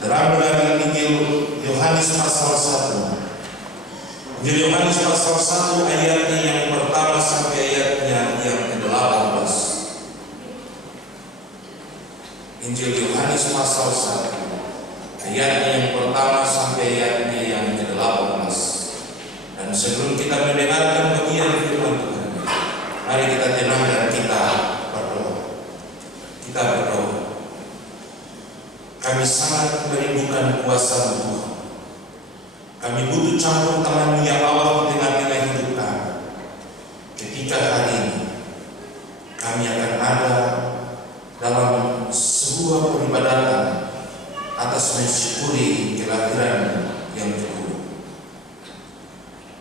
Terambil dari Injil Yohanes pasal 1. Injil Yohanes pasal 1 ayatnya yang pertama sampai ayatnya yang ke-18. Injil Yohanes pasal 1 ayatnya yang pertama sampai ayatnya yang ke-18. Dan sebelum kita mendengarkan bagian firman Tuhan, mari kita tenang dan kita berdoa. Kita berdoa. Kami sangat merindukan kuasa Tuhan. Kami butuh campur tangan ya Allah di tengah-tengah hidup kami. Ketika hari ini kami akan ada dalam sebuah peribadatan atas mensyukuri kelahiran yang kedua.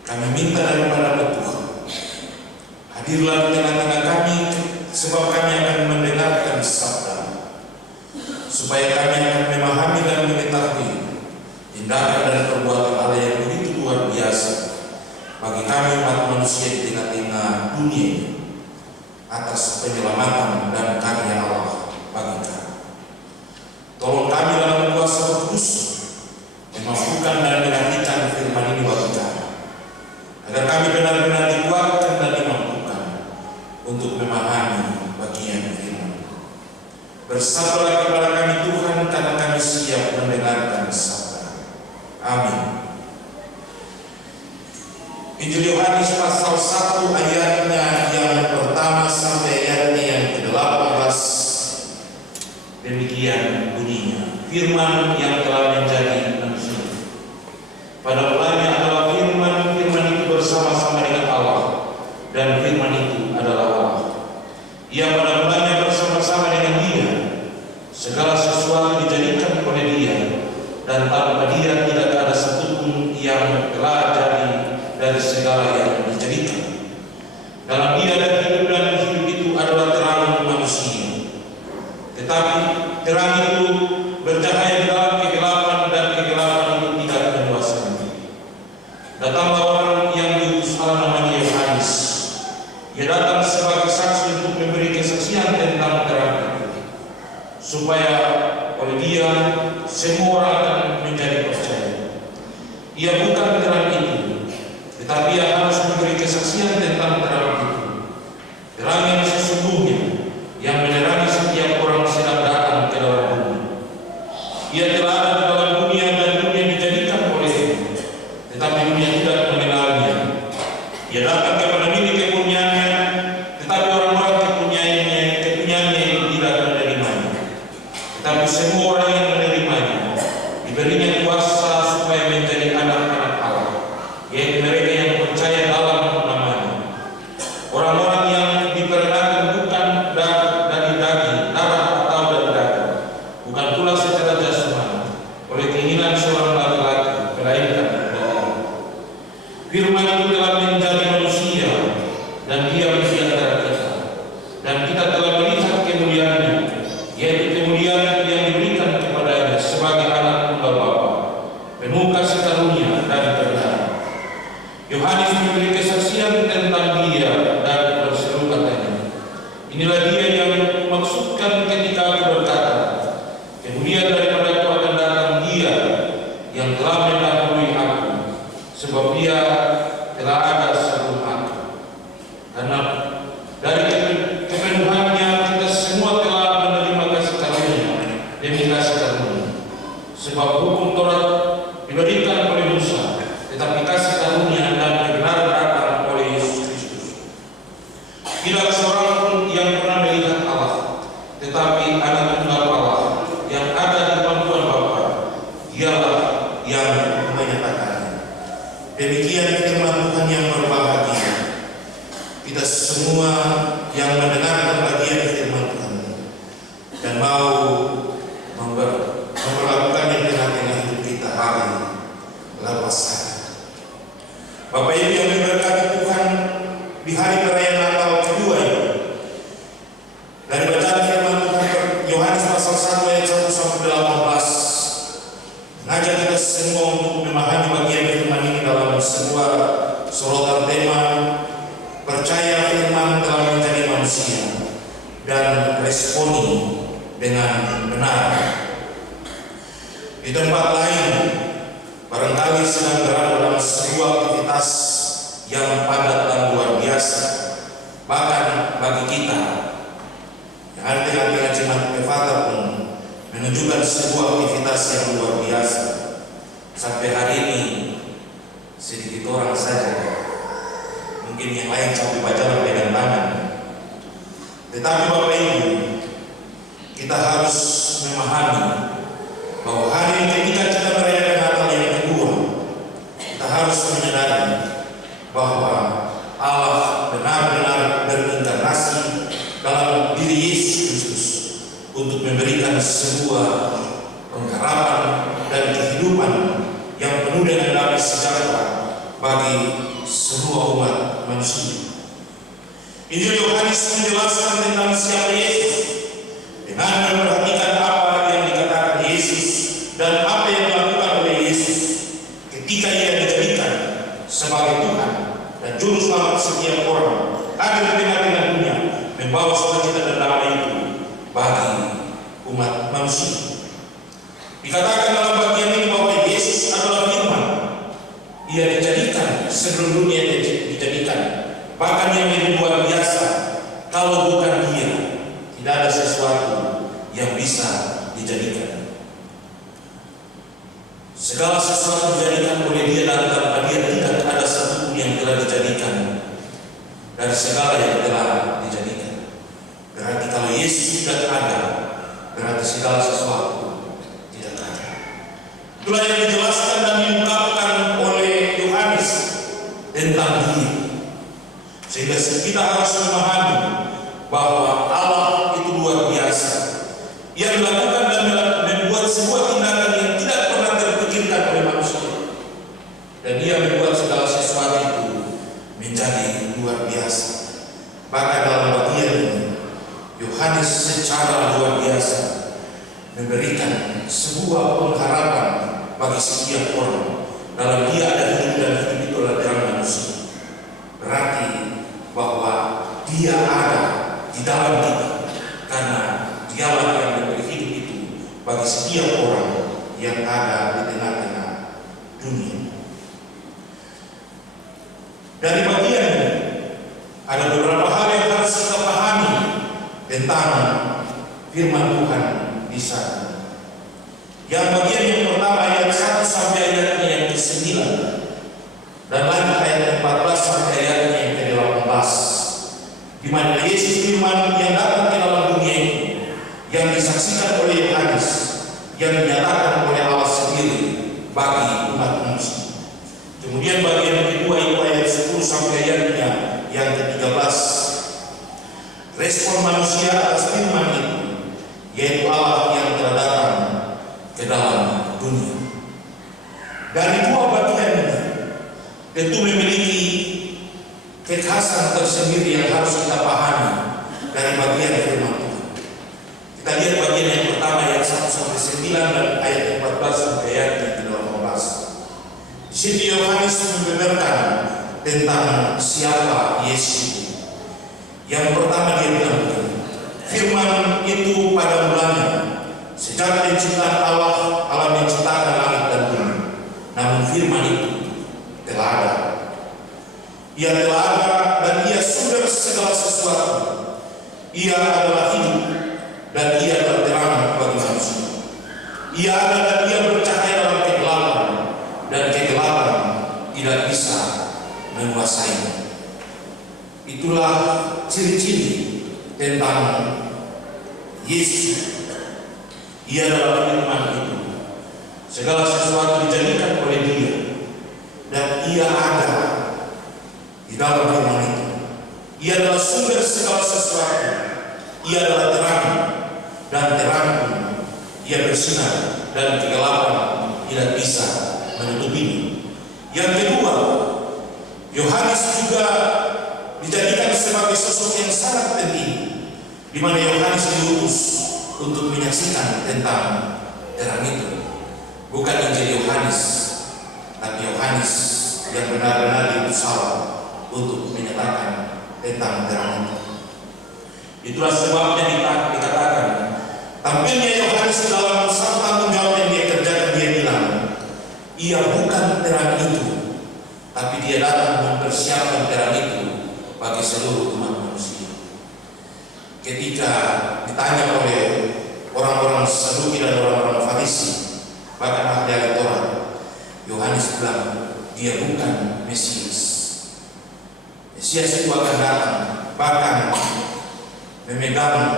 Kami minta daripada Tuhan, hadirlah di tengah-tengah kami, sebab kami akan mendengarkan sabda, supaya kami akan memahami dan mengetahui tindakan dan perbuatan Allah yang begitu luar biasa bagi kami umat manusia di tengah-tengah dunia atas penyelamatan dan karya Allah bagi kami. Tolong kami dalam kuasa Roh Kudus memampukan dan mengertikan firman ini bagi kami, agar kami benar-benar dikuatkan dan dimampukan untuk memahami bagian firman. Bersabarlah kepada kami Tuhan, karena kami siap mendengarkan sabda. Amin. Injil Yohanes pasal 1 ayatnya yang pertama sampai ayatnya yang ke-18. Demikian bunyinya. Firman yang telah menjadi manusia. Pada mulanya adalah firman, firman itu bersama-sama dengan Allah, dan firman itu adalah Allah. Ia pada mulanya bersama-sama dengan Dia. Segala sesuatu dijadikan oleh Dia, dan tanpa Dia tidak ada satupun yang telah jadi dari segala yang dijadikan. Dalam Dia ada hidup, dan hidup itu adalah terang manusia. Tetapi terang itu bercahaya di dalam kegelapan, dan kegelapan itu tidak menguasainya. Datanglah orang yang diutus Allah, namanya Yohanes. Ia datang sebagai saksi untuk memberi kesaksian tentang terang itu, supaya oleh Dia semua orang akan menjadi percaya. Ia bukan terang itu, tetapi ia harus memberi kesaksian tentang terang itu. Terang yang sesungguhnya, yang menerangi setiap orang sedang datang ke dalam dunia. Ia telah ada di dalam dunia, dan dunia dijadikan olehnya, tetapi dunia tidak mengenalnya. Ia datang kepada milik kepunyaannya, tetapi orang-orang kepunyaannya itu tidak menerimanya. Tetapi semua orang yang menerimanya diberinya kuasa supaya menjadi anak-anak Allah, yaitu mereka yang percaya dalam namanya. Orang-orang yang diperankan bukan dari daging, darah atau dari daging, bukan pula secara jasmani oleh keinginan seorang laki-laki, melainkan dari Allah. Firman itu telah menjadi manusia, dan Dia di antara kita, dan kita telah melihat kemuliaannya, yaitu kemuliaan yang diberikan kepadanya sebagai anak tunggal Bapa, penuh kasih karunia dan kebenaran. Yohanes memberi kesaksian tentang Dia dan berseru katanya, inilah Dia yang maksudkan ketika aku berkata, kemudian daripada aku akan datang Dia yang telah mendahului aku, sebab Dia telah ada sebelum aku. Karena dari kepenuhannya kita semua telah menerima kasih karunia demi kasih karunia. Sebab hukum Taurat diberikan oleh Musa, tetapi kasih karunia dan kebenaran datang oleh Yesus Kristus. Tidak seorang pun yang pernah melihat Allah, tetapi anak tunggal Allah yang ada di pangkuan Bapa, Dialah yang menyatakannya. Demikian firman Tuhan yang berbahagia. Kita semua yang mendengarkan bagian firman Tuhan dan mau memperlakukannya di tengah-tengah hidup kita hari lepas hari. Bapak Ibu yang diberkati Tuhan, di hari perayaan Natal kedua ini, dari bacaan firman Tuhan Yohanes pasal 1 ayat 1 sampai 18, mengajak kita semua untuk memahami bagian firman ini dalam sebuah sorotan tema percaya firman telah menjadi manusia dan responi dengan benar. Di Di tempat lain, barangkali sedang berada dalam sebuah aktivitas yang padat dan luar biasa. Bahkan bagi kita yang arti-arti jemaat Efata pun menunjukkan sebuah aktivitas yang luar biasa. Sampai hari ini sedikit orang saja, mungkin yang lain sampai berjalan pegang tangan. Tetapi Bapak Ibu, kita harus memahami bahwa hari ini ketika kita merayakan Natal yang kedua, kita harus menyadari bahwa Allah benar-benar berinkarnasi dalam diri Yesus Kristus untuk memberikan sebuah pengharapan dan kehidupan yang penuh dengan damai sejahtera bagi semua umat manusia. Injil Yohanes menjelaskan tentang siapa Yesus dengan memperhatikan apa yang dikatakan Yesus dan apa yang dilakukan oleh Yesus ketika ia dijadikan sebagai Tuhan dan juru selamat setiap orang, hadir di tengah-tengah dunia membawa sukacita dan damai itu bagi umat manusia. Dikatakan dalam bagian ini bahwa Yesus adalah firman. Ia dijadikan sebelum dunia dijadikan. Bahkan yang lebih luar biasa, kalau bukan Dia, tidak ada sesuatu yang bisa dijadikan. Segala sesuatu dijadikan oleh Dia dan tanpa Dia tidak ada satupun yang telah dijadikan dari segala yang telah dijadikan. Berarti kalau Yesus tidak ada, berarti segala sesuatu tidak ada. Itulah yang dijelaskan dan diungkapkan oleh Yohanes tentang Dia. Sehingga kita harus memahami bahwa Allah itu luar biasa. Ia melakukan dan membuat sebuah tindakan yang tidak pernah terpikirkan oleh manusia. Dan Dia membuat segala sesuatu itu menjadi luar biasa. Bahkan dalam bagian ini, Yohanes secara luar biasa memberikan sebuah pengharapan bagi setiap orang. Dalam Dia ada hidup dan hidup itu adalah terang manusia. Berarti bahwa Dia ada di dalam kita, karena Dialah yang memberi hidup itu bagi setiap orang yang ada di tengah-tengah dunia. Dari bagian ini ada beberapa hal yang harus kita pahami tentang firman Tuhan di sana. Yang bagian yang pertama ayat 1 sampai ayatnya yang ke-9, dan lagi ayat 14 sampai ayatnya yang ke-18, di mana Yesus firman yang datang ke dalam dunia ini, yang disaksikan oleh Yohanes, yang dinyatakan oleh Allah sendiri bagi umat manusia. Kemudian bagian kedua itu ayat 10 sampai ayatnya yang ke-13, respon manusia atas firman itu, yaitu Allah yang telah datang ke dalam dunia. Dari dua bagian ini tentu memiliki kekhasan tersendiri yang harus kita pahami dari bagian firman Tuhan. Kita lihat bagian yang pertama ayat 1 sampai 9 dan ayat 14 sampai ayat 18. Di sini Yohanes membeberkan tentang siapa Yesus. Yang pertama dia bilang begini, firman itu pada mulanya sejak penciptaan Allah menciptakan langit dan bumi. Namun firman itu telah ada. Ia telah ada dan Ia sumber segala sesuatu. Ia adalah hidup dan Ia adalah terang bagi manusia. Ia ada dan Ia bercahaya dalam kegelapan, dan kegelapan tidak bisa menguasainya. Itulah ciri-ciri tentang Yesus. Ia adalah firman itu. Segala sesuatu dijadikan oleh Dia, dan Ia ada di dalam firman itu. Ia adalah sumber segala sesuatu. Ia adalah terang, dan terang pun Ia bersinar, dan kegelapan tidak bisa menutupinya. Yang kedua, Yohanes juga dijadikan sebagai sosok yang sangat penting, di mana Yohanes diutus untuk menyaksikan tentang terang itu. Bukan Injil Yohanes, tapi Yohanes yang benar-benar diutus Allah untuk menyatakan tentang terang itu. Itulah sebabnya dikatakan tampilnya Yohanes dalam satu tanggung jawab yang dia kerjakan, dia dia datang mempersiapkan terang itu bagi seluruh umat manusia. Ketika ditanya oleh orang-orang Saduki dan orang-orang Farisi, bahkan ahli Taurat, Yohanes bilang dia bukan Mesias. Mesias itu akan datang, bahkan memegang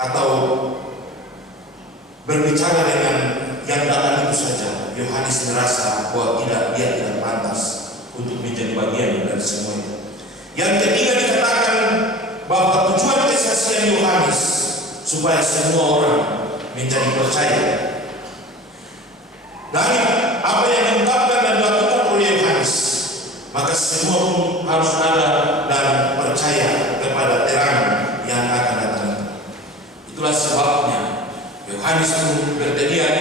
atau berbicara dengan yang datang itu saja. Yohanes merasa bahwa dia tidak pantas untuk menjadi bagian dari semua itu. Yang ketiga dikatakan bahwa tujuan kesaksian Yohanes supaya semua orang menjadi percaya dari apa yang diungkapkan dan dilakukan oleh Yohanes, maka semua pun harus ada dan percaya kepada terang yang akan datang. Itulah sebabnya Yohanes pun berteriak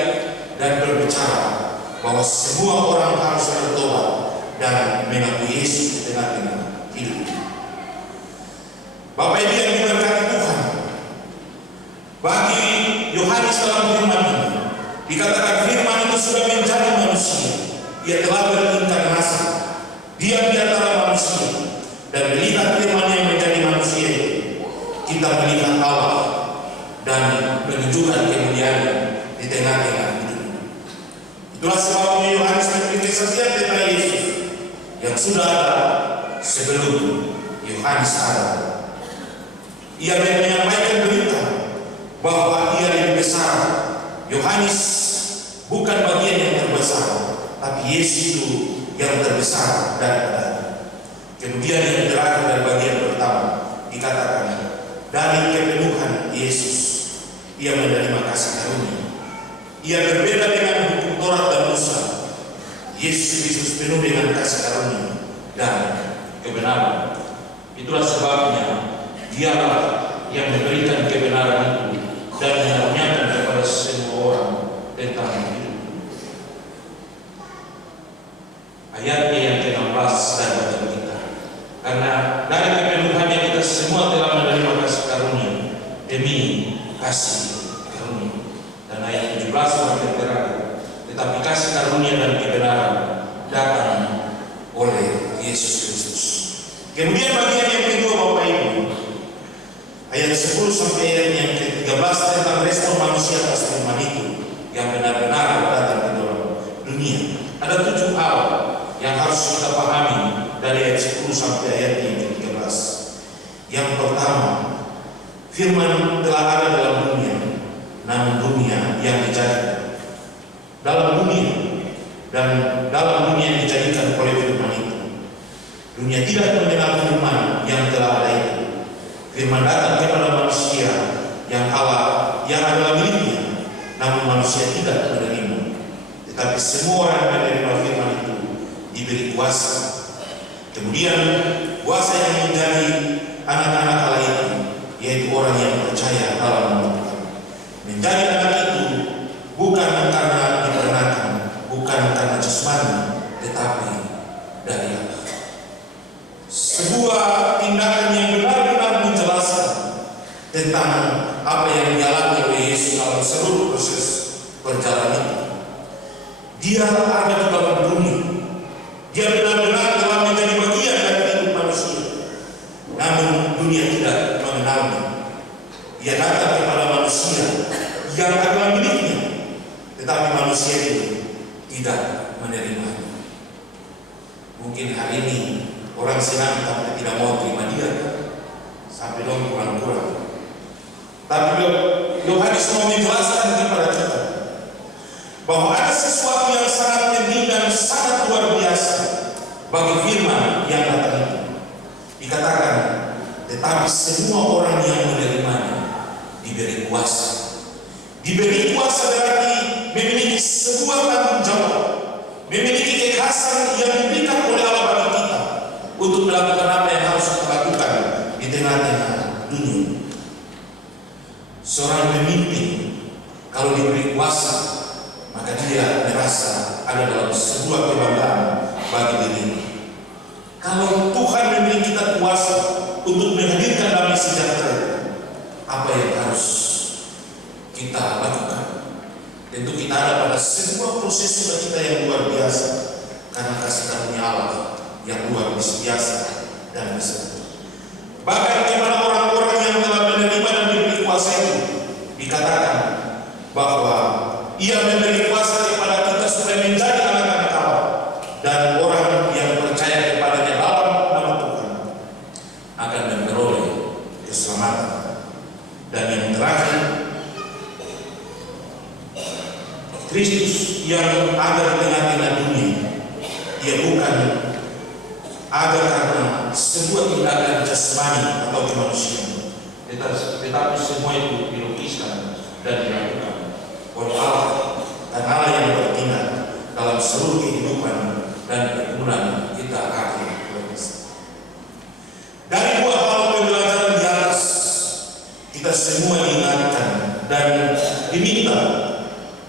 dan berbicara bahwa semua orang harus bertobat dan mengakui Yesus di tengah-tengah hidup. Bapak Ibu yang diberkati Tuhan, bagi Yohanes dalam firman ini dikatakan firman itu sudah menjadi manusia. Ia telah berinkarnasi, diam di antara manusia, dan melihat firman yang menjadi manusia itu, kita melihat Allah dan menunjukkan kemuliaan di tengah-tengah hidup. Itulah sebabnya Yohanes memberi kesaksian tentang Yesus yang sudah ada sebelum Yohanes ada. Ia menyampaikan berita bahwa ia lebih besar. Yohanes bukan bagian yang terbesar, tapi Yesus itu yang terbesar daripada. Kemudian yang terakhir dari bagian pertama dikatakan dari kepenuhan Yesus ia menerima kasih karunia. Ia berbeda dengan hukum Taurat dan Musa. Yesus Kristus penuh dengan kasih karunia dan kebenaran. Itulah sebabnya dialah yang memberikan kebenaran itu dan mengaruniakan kepada semua orang tentang hidup. Ayatnya yang ke-16 dan baca kita. Karena dari kepenuhannya kita semua telah menerima kasih karunia demi kasih karunia. Dan ayat 17 berkata, tetapi kasih karunia dan kebenaran datang oleh Yesus Kristus. Kemudian bagian yang kedua Bapak Ibu, ayat 10 sampai ayat yang ke-13 tentang respon manusia atas firman itu yang benar-benar datang ke dalam dunia. Ada 7 hal yang harus kita pahami dari ayat 10 sampai ayat yang ke-13. Yang pertama, firman telah ada dalam dunia, namun dunia yang dijadikan dalam dunia dan dalam dunia yang dijadikan oleh firman itu. Dunia tidak mengenal firman yang telah ada itu. Firman datang kepada manusia yang adalah miliknya, namun manusia tidak menerima. Tetapi semua orang yang menerima firman itu diberi kuasa. Kemudian kuasa yang menjadi anak-anak Allah itu, yaitu orang yang percaya dalam nama Tuhan. Menjadi anak itu bukan karena diperanakan, bukan karena jasmani, tetapi dari Allah. Sebuah tindakan yang benar-benar menjelaskan tentang apa yang dialami oleh Yesus dalam seluruh proses perjalanan itu. Dia ada di dalam dunia. Dia benar-benar telah menjadi bagian dari hidup manusia. Namun dunia tidak mengenalnya. Dia datang kepada manusia yang adalah miliknya, tetapi manusia itu tidak menerimanya. Mungkin hari ini orang senang tapi tidak mau terima dia, sampai dong kurang-kurang. Tapi Yohanes mau menjelaskan kepada kita bahwa ada sesuatu yang sangat penting dan sangat luar biasa bagi firman yang datang itu. Dikatakan, tetapi semua orang yang menerimanya diberi kuasa. Diberi kuasa berarti memiliki sebuah tanggung jawab, memiliki kekhasan yang diberikan oleh Allah bagi kita untuk melakukan apa yang harus kita lakukan di tengah-tengah dunia. Seorang pemimpin kalau diberi kuasa, maka dia merasa ada dalam sebuah kebanggaan bagi dirinya. Kalau Tuhan memberi kita kuasa untuk menghadirkan damai sejahtera, apa yang harus kita lakukan? Tentu kita ada pada sebuah proses sukacita yang luar biasa karena kasih karunia Allah yang luar biasa dan besar. Bahkan kepada orang-orang yang telah menerima dan diberi kuasa itu dikatakan bahwa Ia memberi kuasa kepada kita supaya menjadi anak-anak Allah, dan orang yang percaya kepadanya dalam nama Tuhan akan memperoleh keselamatan. Dan yang terakhir, Kristus yang ada di tengah-tengah dunia, Ia bukan ada karena sebuah tindakan jasmani atau kemanusiaan, tetapi semua itu dilukiskan dan dilakukan oleh Allah, dan Allah yang bertindak dalam seluruh kehidupan dan pergumulan kita akhir. Dari dua hal pembelajaran di atas, kita semua diingatkan dan diminta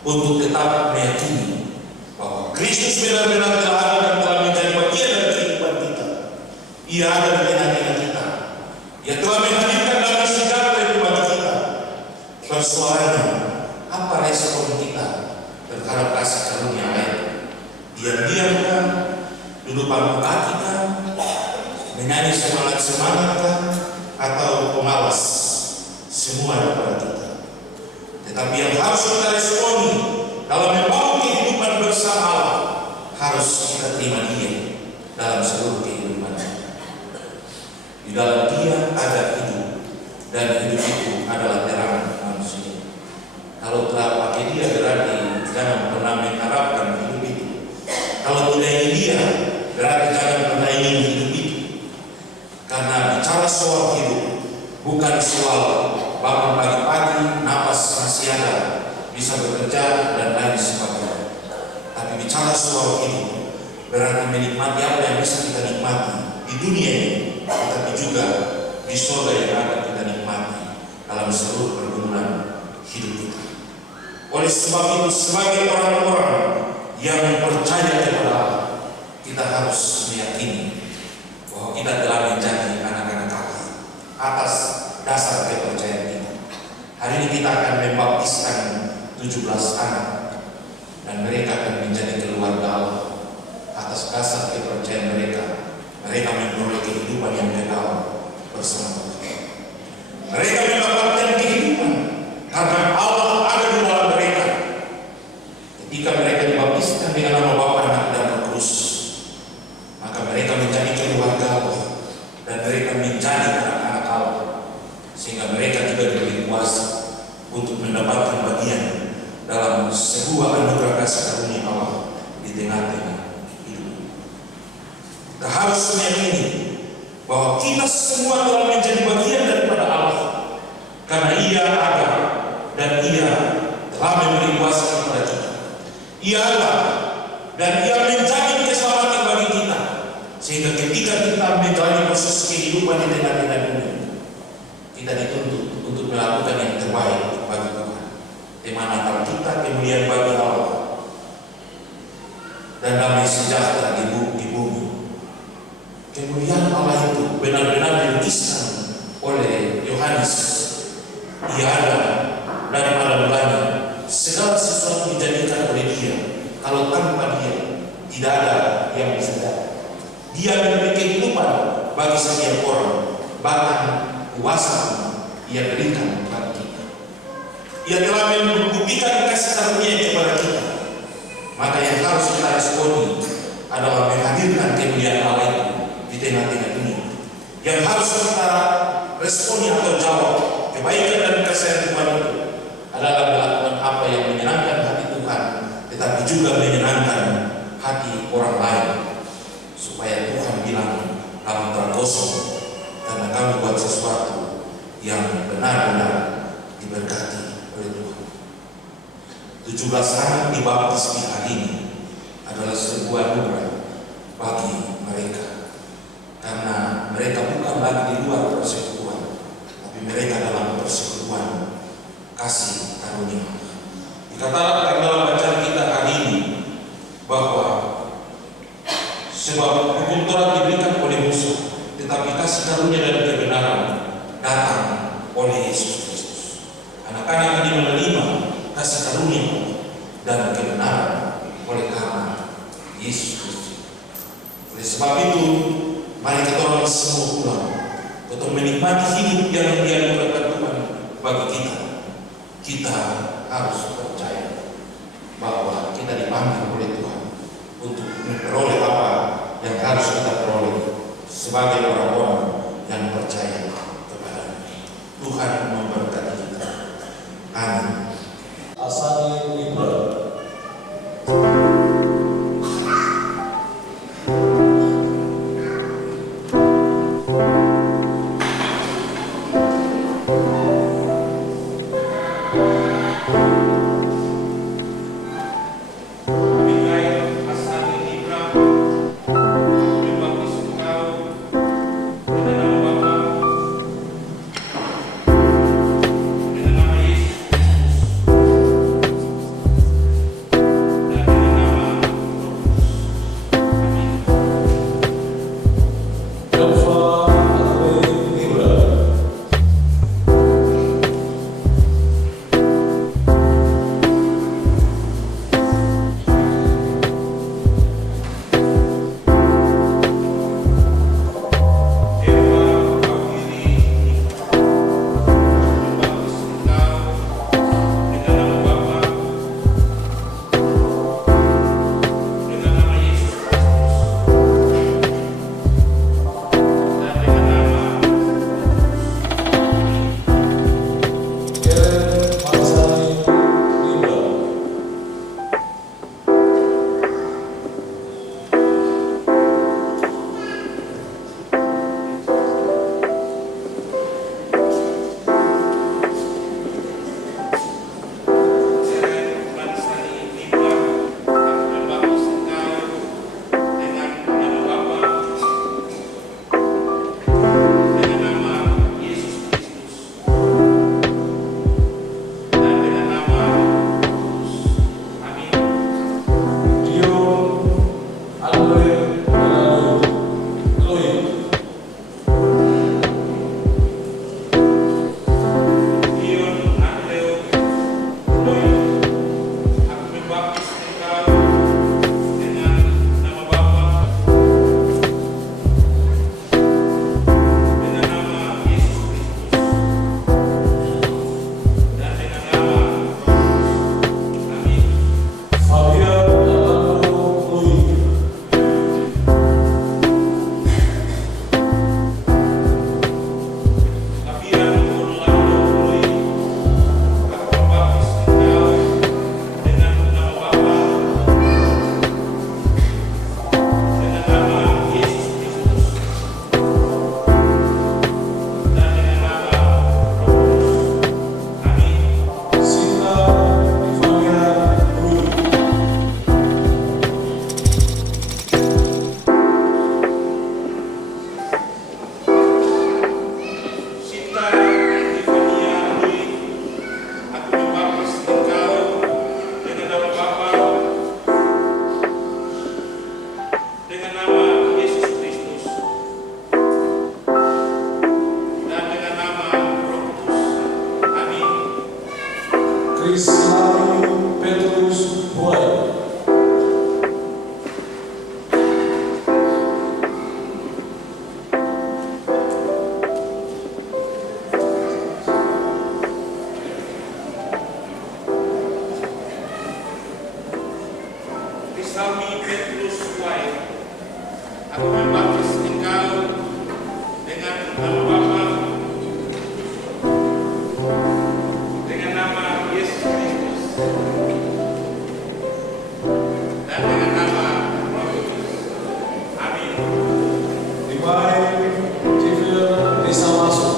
untuk tetap meyakini bahwa Kristus benar-benar telah ada dan telah menjadi bagian dari kehidupan kita. Ia ada di tengah-tengah kita. Ia telah menghadirkan damai sejahtera itu bagi kita. Persoalannya, apa respon kita terhadap kasih karunia lain? Diam-diamkah? Duduk pangku kaki kah? Menyanyi semangat-semangat kah? Atau pemalas? Semua ada pada kita. Tetapi yang harus kita responi dalam membangun kehidupan bersama Allah, harus kita terima Dia dalam seluruh kehidupan. Di dalam Dia ada hidup, dan hidup itu adalah terang manusia. Kalau telah pakai Dia, berarti jangan pernah mengharapkan hidup itu. Kalau tidak ingin Dia, berarti jangan pernah ingin hidup itu. Karena bicara soal hidup bukan soal bangun pagi-pagi, napas masih ada, bisa bekerja dan lain sebagainya. Tapi bicara soal hidup berarti menikmati apa yang bisa kita nikmati di dunia ini, tetapi juga di surga yang akan kita nikmati dalam seluruh pergumulan hidup kita. Oleh sebab itu, sebagai orang-orang yang percaya kepada Allah, kita harus meyakini bahwa kita telah menjadi anak-anak Allah atas dasar kepercayaan kita. Hari ini kita akan membaptiskan 17 anak, dan mereka akan menjadi keluarga Allah atas dasar kepercayaan mereka. Mereka memperoleh kehidupan yang kekal bersama Tuhan. Mereka mendapatkan kehidupan karena Allah ada di dalam mereka. Ketika mereka dibaptiskan dengan nama Bapa, Anak, dan Roh Kudus, maka mereka menjadi keluarga Allah, dan mereka menjadi anak-anak Allah, sehingga mereka juga diberi kuasa untuk mendapatkan bagian dalam sebuah anugerah kasih karunia Allah di tengah-tengah hidup. Kita harus meyakini bahwa kita semua telah menjadi bagian daripada Allah, karena Ia ada dan Ia telah memberi kuasa kepada kita. Ia ada dan Ia menjamin keselamatan bagi kita, sehingga ketika kita menjalani proses kehidupan di tengah-tengah dunia, kita dituntut untuk melakukan yang terbaik bagi Tuhan. Tema Natal kita kemuliaan bagi Allah dan damai sejahtera di bumi. Kemuliaan Allah itu benar-benar dilukiskan oleh Yohanes. Ia ada daripada mulanya, segala sesuatu dijadikan oleh Dia. Kalau tanpa Dia, tidak ada yang bisa datang. Dia memberi kehidupan bagi setiap orang, bahkan kuasa Ia berikan bagi kita. Ia telah membuktikan kasih karunia kepada kita. Maka yang harus kita responi adalah menghadirkan kemuliaan Allah itu di tengah-tengah dunia. Yang harus kita responi atau jawab kebaikan dan kasih Tuhan itu adalah melakukan apa yang menyenangkan hati Tuhan, tetapi juga menyenangkan hati orang lain, supaya Tuhan bilang, kamu tergosong karena kamu buat sesuatu yang benar-benar diberkati oleh Tuhan. 17 anak dibaptis di hari ini adalah sebuah anugerah bagi mereka, karena mereka bukan lagi di luar persekutuan, tapi mereka dalam persekutuan kasih karunia. Dikatakan dalam bacaan kita hari ini bahwa sebab hukum Taurat diberikan oleh Musa, tetapi kasih karunia dan kebenaran datang oleh Yesus Kristus. Anak-anak ini menerima kasih karunia dan kebenaran oleh karena Yesus Kristus. Oleh sebab itu, mari kita orang semua pulang untuk menikmati hidup yang dianugerahkan Tuhan bagi kita. Kita harus percaya bahwa kita dipanggil oleh Tuhan untuk memperoleh apa yang harus kita peroleh sebagai orang-orang yang percaya kepada Tuhan. Memberkati kita. Amin. Asani Libra. Cristiano Petrus Boy. Cristiano Petrus Boy, aku membaptis engkau dengan nama Bapa, dengan nama Yesus Kristus, dan dengan nama Roh Kudus. Amin. Divine Tifil Desa Masuk.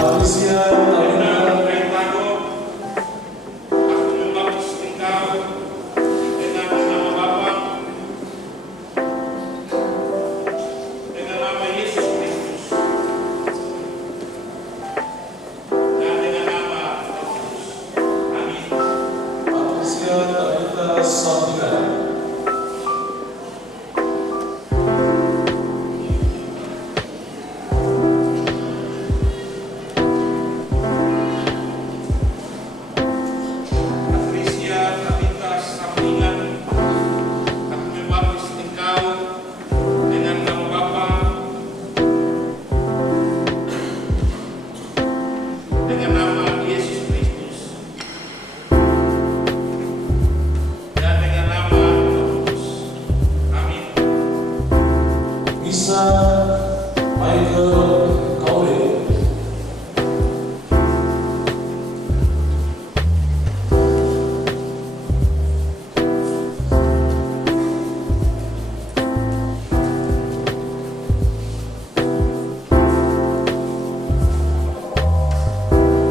Patricia Tabitha Aku membaptis engkau dengan nama Bapa, dengan nama Yesus Kristus, dan dengan nama Roh Kudus. Amin. Patricia Tabitha Sabina Patricia Tabitha Sampingan, aku membaptis engkau dengan nama Bapa, dengan nama Yesus Kristus, dan dengan nama Roh Kudus. Amin. Misa Michael Kaure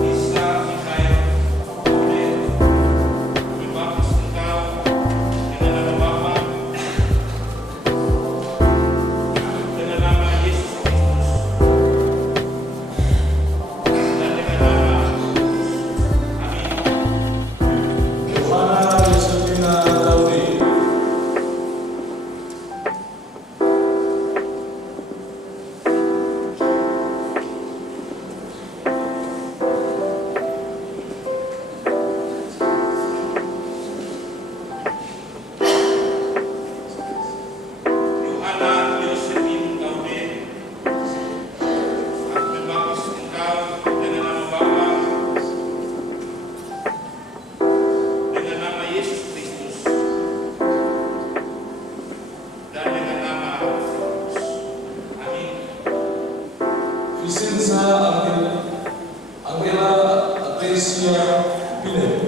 Isa Mikhail Kaure, membaptis engkau dengan nama Bapa, dengan nama Yesus Kristus, dan dengan nama Roh Kudus. Amin. Yohana Yosefina Daudi Yohana Yosefin Gaude, aku membaptis engkau dengan nama Bapa, dengan nama Yesus Kristus, dan dengan nama Roh Kudus. Amin. Vicenza Angela Atesia Pinem